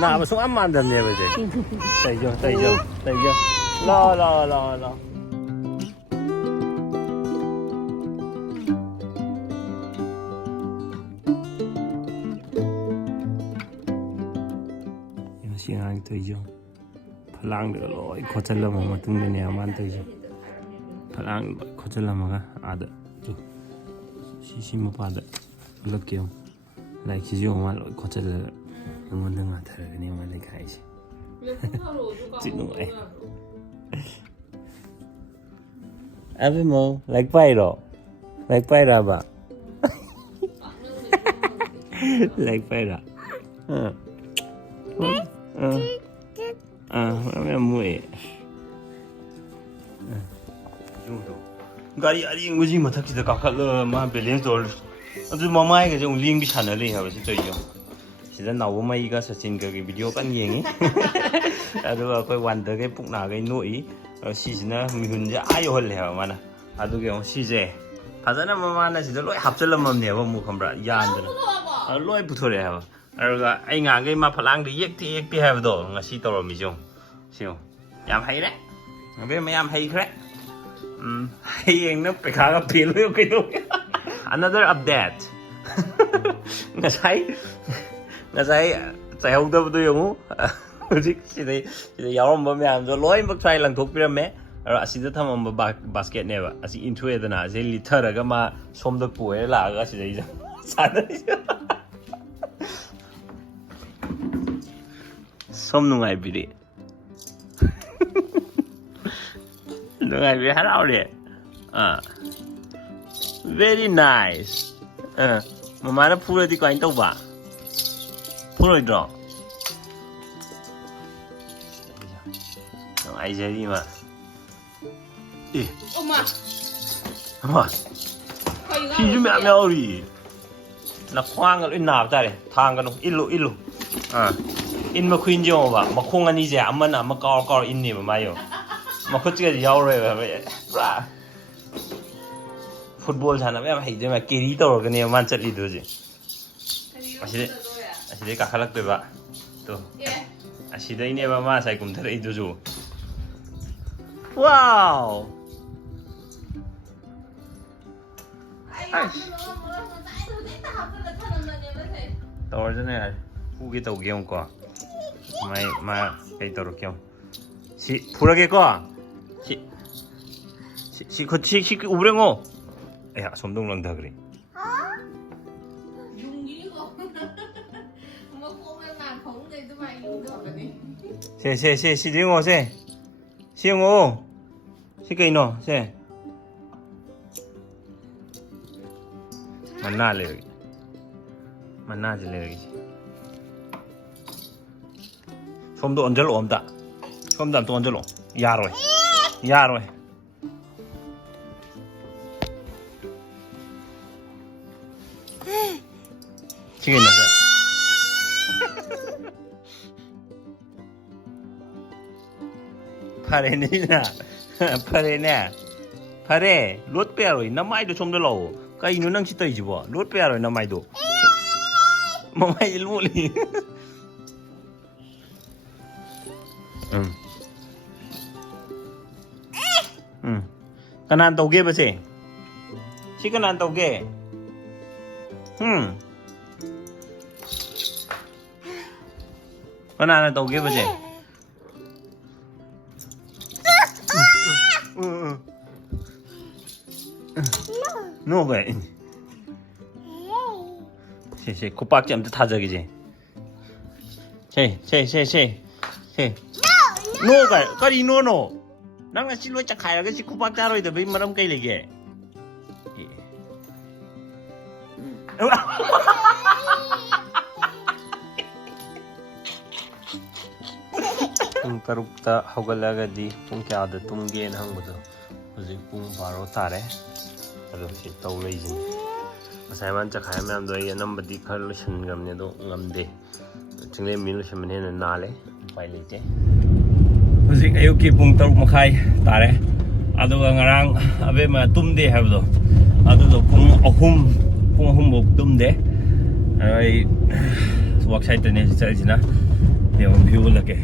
Naba xuống ấm ăn đầm nè bây giờ. Tây vô. Lo. Chị anh tây vô. Phalang được rồi, có chân lâm mà tung lên nhà man tây vô. Phalang có chân lâm mà ada. Xí một phát đấy. Lực kiểu. Lại khi dùng mà lỗi có chân là muốn đừng ngả thở nhưng mà lại khai chứ. Chị đúng vậy. Abi mo, like pairo. Like paira ba. Like paira. Em mua. Gari ari nguji mathak sida kakhala ma balance or adu mamai ga jong ling bi sana le ha ba si toyo sida naw mai ga sachin ga gi video kan yengi adu koi wonder ga pukna ga noi si sina mi hun ja ayo hol ha mana adu ge si je phajana mama na sida loi hapchalam am ne ba mu khambra yan da loi puthore ha ba ai nga ga ma phalang di yek ti ha ba do ngasi toro mi jong siu yam hai de be ma yam hai khre nó phải khá là phiền luôn cái đó. Another update. Ngày chạy không đâu tôi không? Chỉ thấy giáo ông bấm làm rồi lối bắt phải lần thuốc piram mẹ. Rồi chỉ thấy thằng ông basket này vậy. Chỉ into it na, chỉ liter cái mà xôm được bùi là cái chỉ thấy gì? Sao đấy? Xôm nung ai bị đi. Nung ai bị hát áo đi. Very nice. Mama nó phu đi coi anh tao bà. Phu rồi đó. Ai chơi đi mà. Oma. Khi chúng mẹ mèo đi. Là khoang rồi nạp ra đây. Thang cái nó ilu. In mà khuyên cho mà không ăn gì dễ mà nè mà cao in này mà mai rồi. Mà có chuyện gì đâu rồi vậy. Football sana me hay je ma carry to ga ne man chali do je aside ka khalak pe ba to aside ine ba ma sai kum thare do jo wow to je ne pu ge to ge on ko mai ma kai to ro kyong si pura ge ko si ubrengo 야, 솜동랑 다 그래. 시딩오 시딩오 시케이노 세 만나래 여기 만나질래 여기 솜도 언절로 온다 솜도 또 언절로 야로해 지금 나서 파레네 롯 빼야로 나마이도 좀 들어 까이 누năng chỉ tây chứ bỏ 롯 빼야로 나마이도 마마이 일몰리 kanan tàu ghê bơ gì chỉ kanan tàu ghê kanan tàu ghê bơ gì no vậy xe 코빡 좀 타적이지 xe no vậy có đi no năng là xin lỗi chắc khai là cái chiếc 코빡 ra rồi từ bên mà đông cây này kìa tarukta haugalagadi pung kaya da tumgen hangbudo hujik pung baro tare ado si tawlay jin masay man chakhaya mayam do ay nambadi khar lushan gamne do ngamde chingle min lushan mene na nale pai lete hujik ayuki pung taruk makai tare ado ngarang abe ma tumde habdo ado do pung ahum bok tumde ay worksite ne chal na yo view lage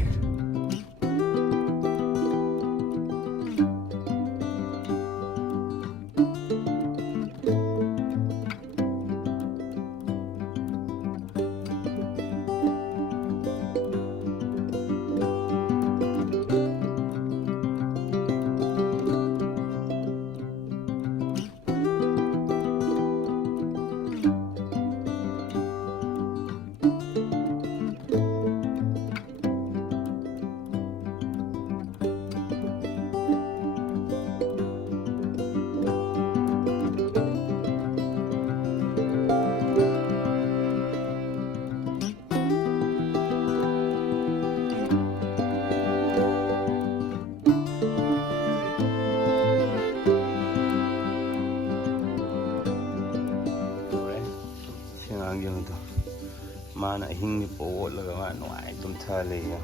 mana hing po laga ma noi tum tha le ya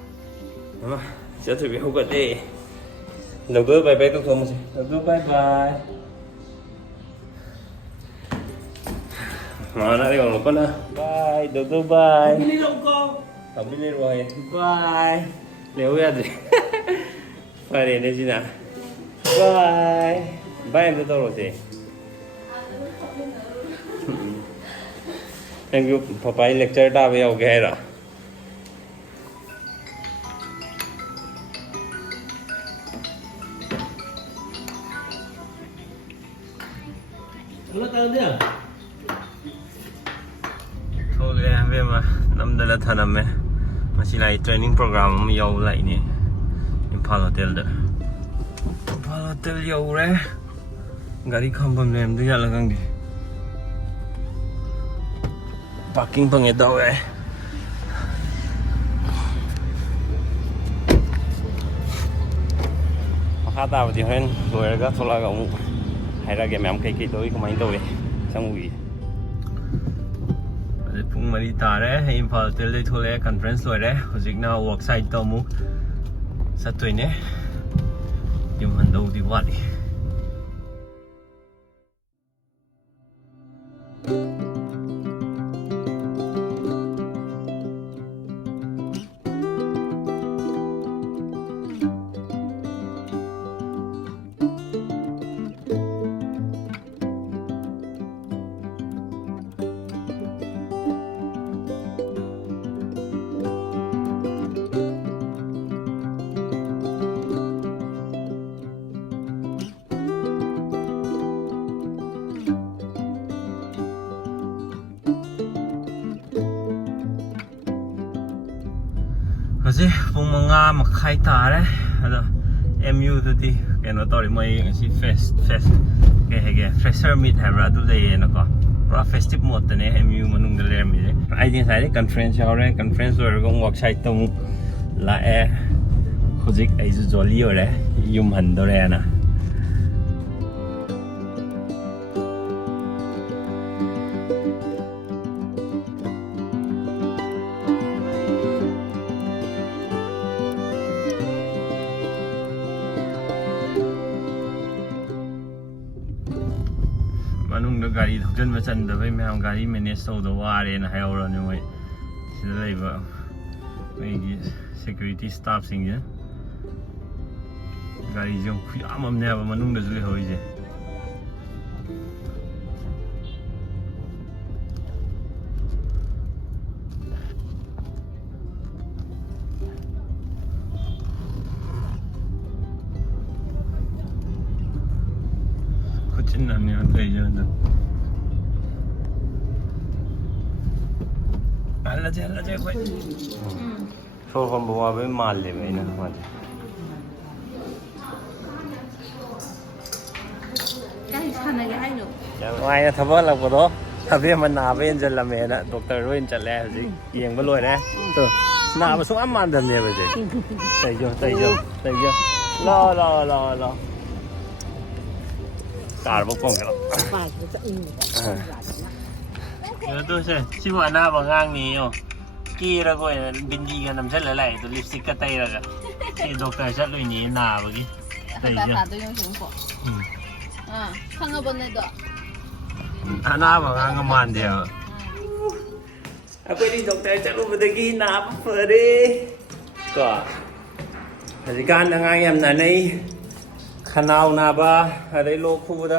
sẽ thử hậu gật đi đầu cơ bye bye các con mình đầu cơ bye bye mà nãy còn một con nữa bye đầu cơ bye đi đâu con không biết lên rồi bye nếu ra gì phải đến đây gì nào bye bye em tới rồi gì thank you papa lecture ta về ok rồi thôi em về mà năm đây là thằng em mà chỉ là training program mà yêu lại nè Impal Hotel đó Impal Hotel yêu đấy gari không bấm em tôi là căng đi parking pangit daw eh makatawad yun rin luwag ka tulaga mo hayrag yam kay kito kumain daw eh sang uwi pung malita re Impal Hotel day thule conference lo re hujik na worksite daw mo sa tuwin eh yung handaw di wali Kasi kung mga makakay tare ano MU to di kaya tori may si fest kaya fresher meet habra do day na ko pra festive mode ne MU manung dale mi ai din sai conference hore conference or gong worksite tong la e khujik ai ju joli ore yum han dore na manung da gari thokjan machan da bai ma gari manage so da ware na hayawra ne moi sida leiba mai security staff sing je gari jong khuyam am ne ba manung da zui hoi je kuchin na ne kai je da Allah je koi so from bawa be mal le be na ma je cái khăn này ai nữa ngoài thabal lak bodo thabe man na be jal la me na doctor roin chal le ji yeng ba loi na to na ba so am man dam ne ba je tai jo lo tar bo kong ka lo yo to se si wa na ba ngang ni yo ki ra ko bin di ga nam chal la lai to lipstick ka tai ra ga ki doctor chal loi ni na ba gi tai jo都用苹果看个本那个 ana ba ngang man dia ꯑꯩꯈꯣꯏꯗꯤ doctor ꯆꯠꯂꯨꯕꯗꯒꯤ ꯅꯥꯕ ꯐꯔꯦ ꯀꯣ ꯍꯧꯖꯤꯛꯀꯥꯟ ꯑꯉꯥꯡ ꯌꯥꯝ ꯅꯥꯅꯩ ꯈꯅꯥꯎ ꯅꯥꯕ ꯑꯗꯩ ꯂꯣꯛ ꯈꯨꯕꯗ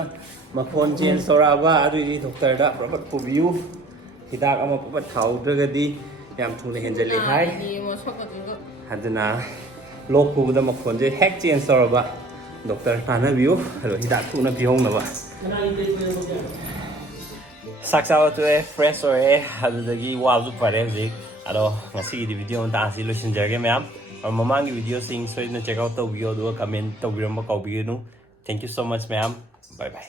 ꯃꯈꯣꯟ ꯆꯦꯟꯖ ꯇꯧꯔꯛꯑꯕ ꯑꯗꯨꯏꯗꯤ ꯗꯣꯛꯇꯔꯗ ꯄ꯭ꯔꯄꯠ ꯄꯨꯕꯤꯌꯨ ꯍꯤꯗꯥꯛ ꯑꯃ ꯄ꯭ꯔꯄꯠ ꯊꯥꯍꯧꯗ꯭ꯔꯒꯗꯤ ꯌꯥꯝ ꯊꯨꯅ ꯍꯦꯟꯖꯜꯂꯤ ꯍꯥꯏ ꯑꯗꯨꯅ ꯂꯣꯛ ꯈꯨꯕꯗ ꯃꯈꯣꯟꯁꯦ ꯍꯦꯛ ꯆꯦꯟꯖ ꯇꯧꯔꯕ ꯗꯣꯛꯇꯔ ꯇꯥꯟꯅꯕꯤꯌꯨ ꯑꯗꯣ ꯍꯤꯗꯥꯛ ꯊꯨꯅ ꯄꯤꯍꯧꯅꯕ ꯆꯥꯛ ꯆꯥꯕ ꯇꯣꯛꯑꯦ ꯐ꯭ꯔꯦꯁ ꯑꯣꯏꯔꯦ ꯑꯗꯨꯗꯒꯤ ꯋꯥꯕꯁꯨ ꯐꯔꯦ ꯍꯧꯖꯤꯛ ꯑꯗꯣ ꯉꯁꯤꯒꯤꯗꯤ ꯚꯤꯗꯤꯑꯣ ꯃꯇꯥꯡꯁꯤ ꯂꯣꯏꯁꯤꯟꯖꯔꯒꯦ ꯃꯌꯥꯝ ꯃꯃꯥꯡꯒꯤ ꯚꯤꯗꯤꯑꯣꯁꯤꯡ ꯁꯣꯏꯗꯅ ꯆꯦꯛ ꯑꯥꯎꯠ ꯇꯧꯕꯤꯌꯣ ꯑꯗꯨꯒ ꯀꯃꯦꯟ ꯇꯧꯕꯤꯔꯝꯕ ꯀꯥꯎꯕꯤꯒꯅꯨ ꯊꯦꯡꯛ ꯌꯨ ꯁꯣ ꯃꯆ ꯃꯌꯥꯝ ꯕꯥꯏ ꯕꯥꯏ